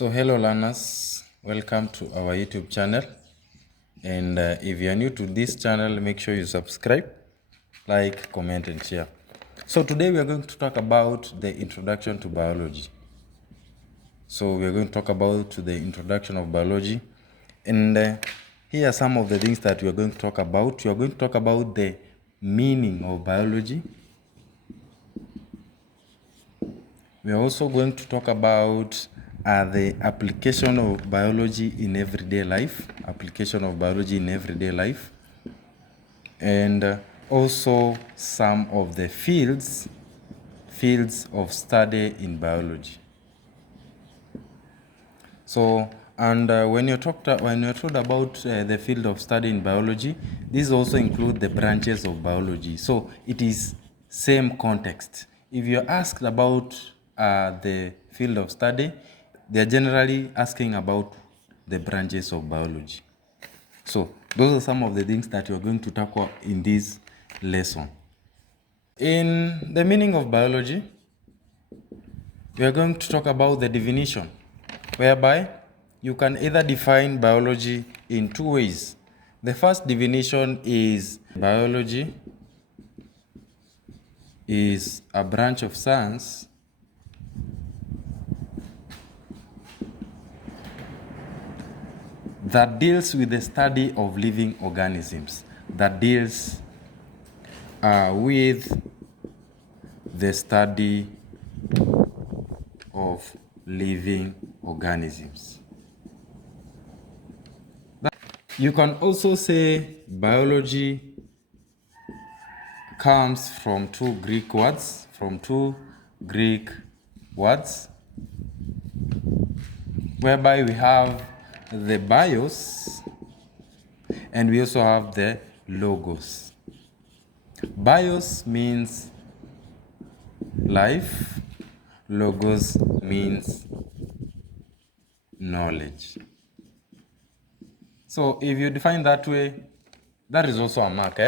So hello learners, welcome to our YouTube channel, and if you are new to this channel, make sure you subscribe, like, comment and share. So today we are going to talk about the introduction to biology. So we are going to talk about the introduction of biology, and here are some of the things that we are going to talk about. We are going to talk about the meaning of biology. We are also going to talk about the application of biology in everyday life, and also some of the fields of study in biology. So, and when you're told about the field of study in biology, these also include the branches of biology. So it is same context. If you're asked about the field of study, they're generally asking about the branches of biology. So those are some of the things that you're going to tackle in this lesson. In the meaning of biology, we are going to talk about the definition, whereby you can either define biology in two ways. The first definition is biology is a branch of science that deals with the study of living organisms, with the study of living organisms. You can also say biology comes from two Greek words, whereby we have the bios and we also have the logos. Bios means life, logos means knowledge. So if you define that way, that is also a mark,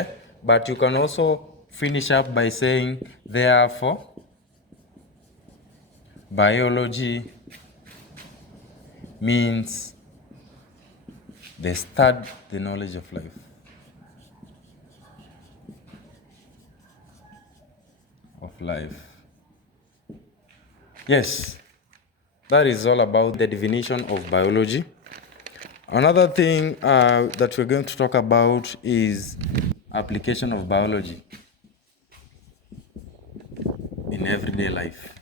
but you can also finish up by saying, therefore, biology means the knowledge of life. Yes, that is all about the definition of biology. Another thing that we're going to talk about is application of biology in everyday life.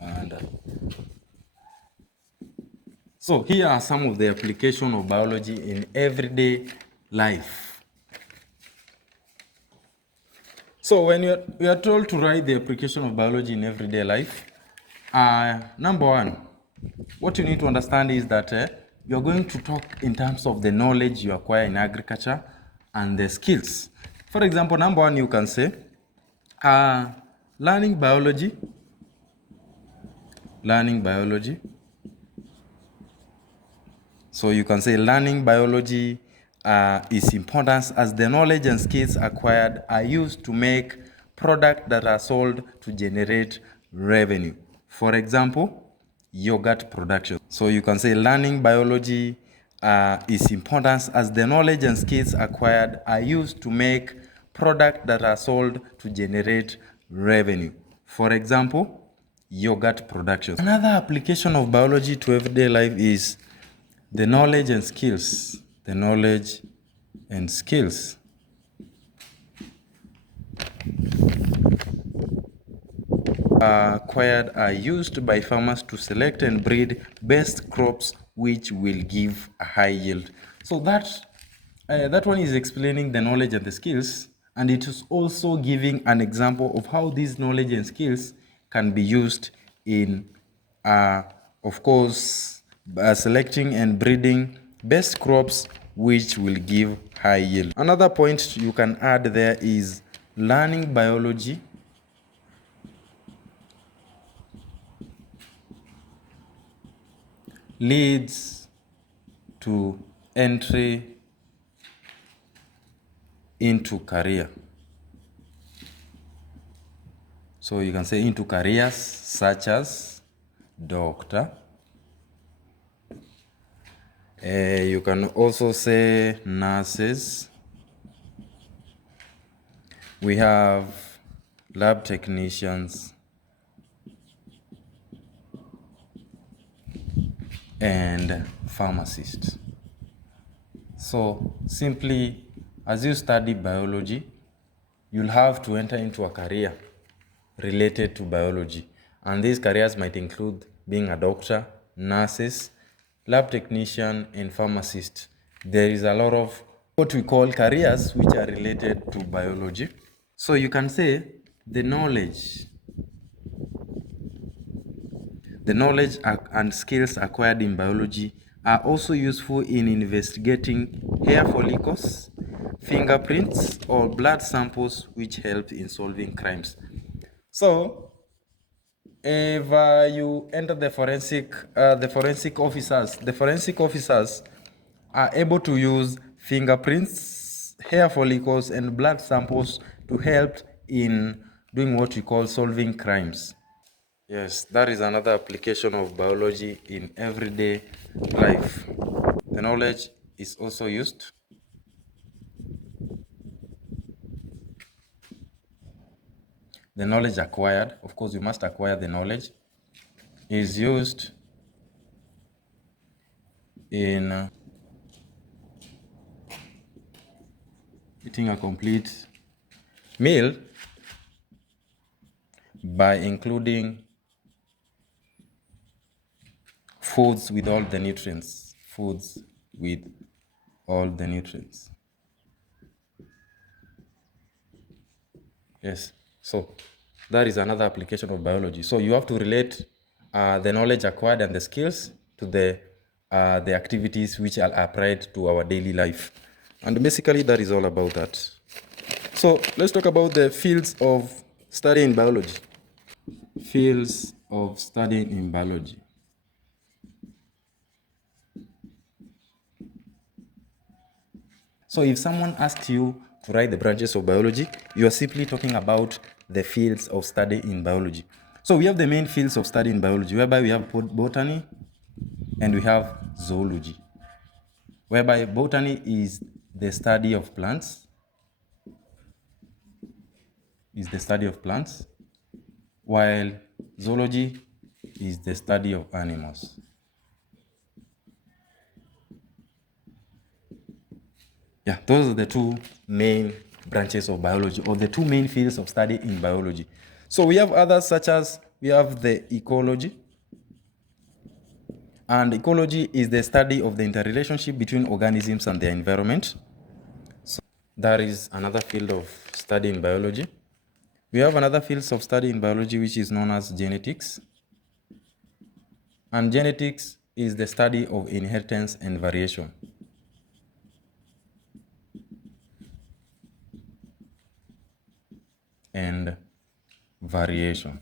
And so here are some of the application of biology in everyday life. So when you are told to write the application of biology in everyday life, number one, what you need to understand is that you're going to talk in terms of the knowledge you acquire in agriculture and the skills. For example, number one, you can say, learning biology. So you can say learning biology is important as the knowledge and skills acquired are used to make products that are sold to generate revenue. For example, yogurt production. So you can say learning biology is important as the knowledge and skills acquired are used to make products that are sold to generate revenue. For example, yogurt production. Another application of biology to everyday life is the knowledge and skills. Acquired are used by farmers to select and breed best crops which will give a high yield. So that one is explaining the knowledge and the skills, and it is also giving an example of how these knowledge and skills can be used in, of course, selecting and breeding best crops which will give high yield. Another point you can add there is learning biology leads to entry into career. So you can say into careers such as doctor. You can also say nurses. We have lab technicians and pharmacists. So simply, as you study biology, you'll have to enter into a career related to biology. And these careers might include being a doctor, nurses, lab technician, and pharmacist. There is a lot of what we call careers which are related to biology. So you can say the knowledge and skills acquired in biology are also useful in investigating hair follicles, fingerprints, or blood samples, which help in solving crimes. So, if you enter the forensic officers are able to use fingerprints, hair follicles, and blood samples to help in doing what we call solving crimes. Yes, that is another application of biology in everyday life. The knowledge is also used. The knowledge acquired, of course, you must acquire the knowledge, is used in eating a complete meal by including foods with all the nutrients. Foods with all the nutrients. Yes, so that is another application of biology. So you have to relate the knowledge acquired and the skills to the activities which are applied to our daily life. And basically that is all about that. So let's talk about the fields of study in biology. Fields of studying in biology. So if someone asks you to write the branches of biology, you are simply talking about the fields of study in biology. So we have the main fields of study in biology, whereby we have botany and we have zoology, whereby botany is the study of plants, while zoology is the study of animals. Yeah, those are the two main branches of biology, or the two main fields of study in biology. So we have others, such as we have the ecology. And ecology is the study of the interrelationship between organisms and their environment. So that is another field of study in biology. We have another field of study in biology which is known as genetics. And genetics is the study of inheritance and variation. And variation.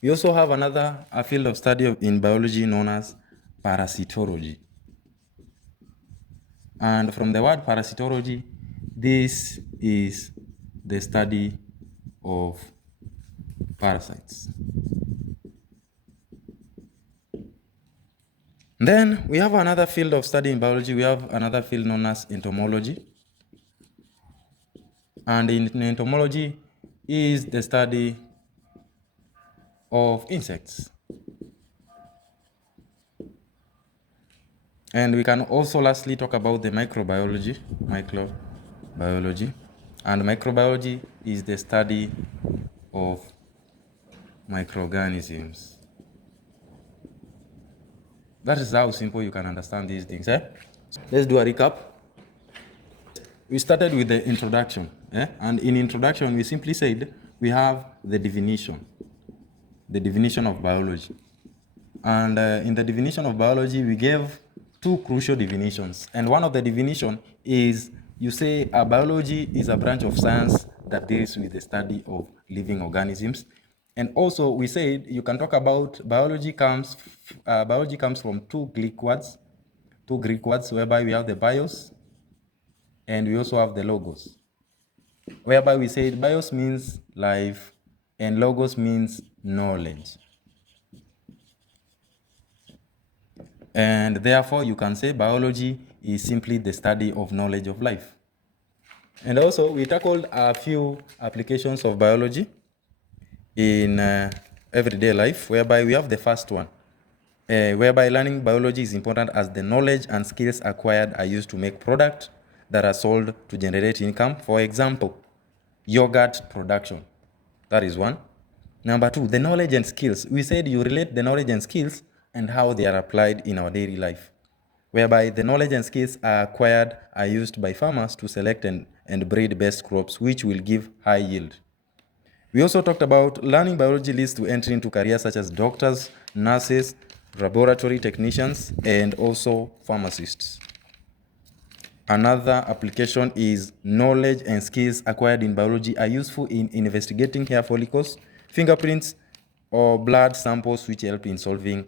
We also have another field of study in biology known as parasitology. And from the word parasitology, this is the study of parasites. Then we have another field of study in biology. We have another field known as entomology. And in entomology is the study of insects. And we can also lastly talk about the microbiology. And microbiology is the study of microorganisms. That is how simple you can understand these things. Let's do a recap. We started with the introduction. And in introduction, we simply said we have the definition of biology. And in the definition of biology, we gave two crucial definitions. And one of the definition is, you say biology is a branch of science that deals with the study of living organisms. And also we said you can talk about biology comes from two Greek words, whereby we have the bios and we also have the logos. Whereby we said bios means life and logos means knowledge. And therefore, you can say biology is simply the study of knowledge of life. And also, we tackled a few applications of biology in everyday life, whereby we have the first one, whereby learning biology is important as the knowledge and skills acquired are used to make products that are sold to generate income. For example, yogurt production. That is one. Number two, the knowledge and skills. We said you relate the knowledge and skills and how they are applied in our daily life, whereby the knowledge and skills are acquired are used by farmers to select and breed best crops, which will give high yield. We also talked about learning biology leads to entry into careers such as doctors, nurses, laboratory technicians, and also pharmacists. Another application is knowledge and skills acquired in biology are useful in investigating hair follicles, fingerprints, or blood samples, which help in solving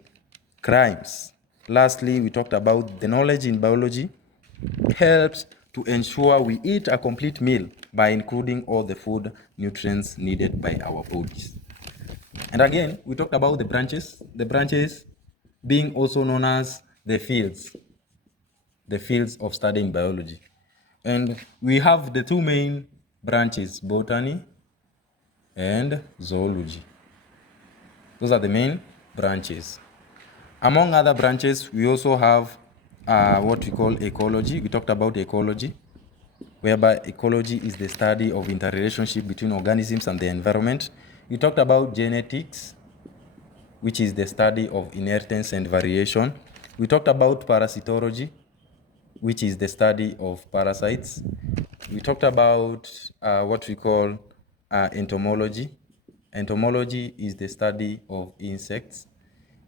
crimes. Lastly, we talked about the knowledge in biology helps to ensure we eat a complete meal by including all the food nutrients needed by our bodies. And again, we talked about the branches being also known as the fields of studying biology. And we have the two main branches, botany and zoology. Those are the main branches. Among other branches, we also have what we call ecology. We talked about ecology, whereby ecology is the study of interrelationship between organisms and the environment. We talked about genetics, which is the study of inheritance and variation. We talked about parasitology, which is the study of parasites. We talked about what we call entomology. Entomology is the study of insects.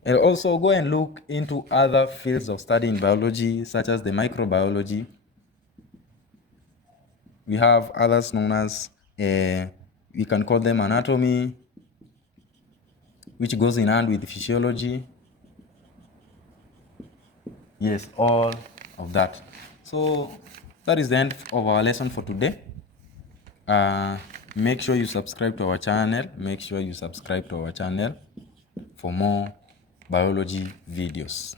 And also go and look into other fields of study in biology, such as the microbiology. We have others known as, we can call them anatomy, which goes in hand with physiology. Yes, all of that. So that is the end of our lesson for today. Make sure you subscribe to our channel. For more biology videos.